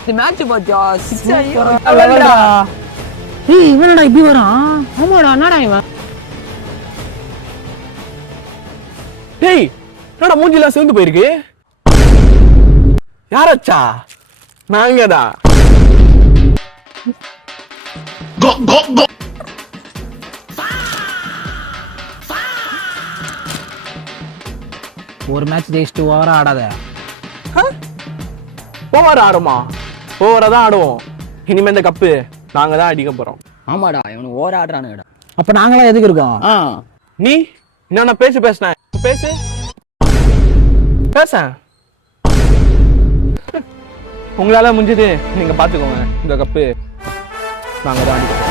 இந்த மேட்ச் பாத்தியா இவனடா இப்படி வரான். ஆமாடா என்னடா இவன். டேய் என்னடா மூஞ்சிலாம் சேர்ந்து போயிருக்கு. யாராச்சா? நாங்கடா. ஒரு மேட்ச் ஜெயிச்சுட்டு ஓவரா ஆடாத. ஓவர் ஆடுமா? ஓவரா தான் ஆடுவோம். இனிமே இந்த கப்பு நாங்க தான் அடிக்க போறோம். ஆமாடா இவனு ஓவர் ஆடுறானுடா. அப்ப நாங்களாம் எதுக்கு இருக்கோம்? நீ என்ன பேசுன பேசு பேச. உங்களால முடிஞ்சது நீங்க பாத்துக்கோங்க. இந்த கப்பு நாங்க தான் அடிக்க போறோம்.